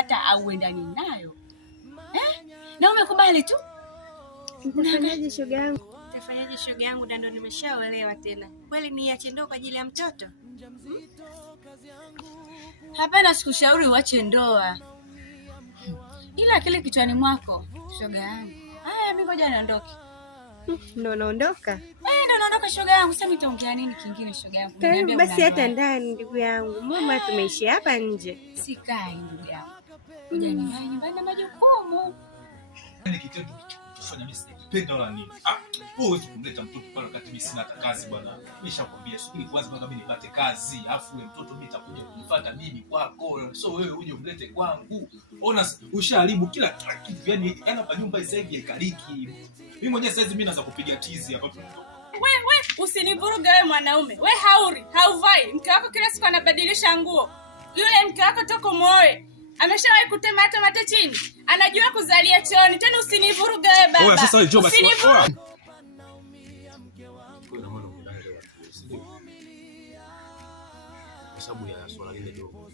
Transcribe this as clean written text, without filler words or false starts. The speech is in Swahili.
hata auendani nayo na umekubali tu. Unafanyaje shoga yangu? Tafanyaje shoga yangu, na ndo nimeshaolewa tena. Kweli niache ndoa kwa ajili ya mtoto? Hapana, sikushauri uache ndoa. Ila kile kichwani mwako shoga yangu. Haya, mimi ngoja niondoke. Ndio naondoka? Ndio naondoka shoga yangu. Sasa nitaongea nini kingine shoga yangu? Karibu basi hata ndani ndugu yangu. Mama tumeishi hapa nje. Sikai ndugu yangu. Ngoja niwahi nyumbani na majukumu. Ni kitendo kufanya mimi sipenda wala nini. Wewe kumleta mtoto pale wakati mimi sina kazi bwana. Nimeshakwambia subiri kwanza mpaka mimi nipate kazi. Alafu yule mtoto mimi nitakuja kumfuata mimi kwako. So wewe uje umlete kwangu. Ona ushaharibu kila kitu. Yaani hapa nyumba sasa hivi haikaliki. Mimi mwenyewe sasa hivi mimi naanza kupiga tizi hapa. Wewe usinivuruge wewe mwanaume. Wewe hauvai. Mke wako kila siku anabadilisha nguo. Yule mke wako toka muoe ameshawahi kutema hata mate chini. Anajua kuzalia chooni. Tena usinivuruge wewe baba. Oya sasa njoo basi. Kwa sababu ya swala lile dogo.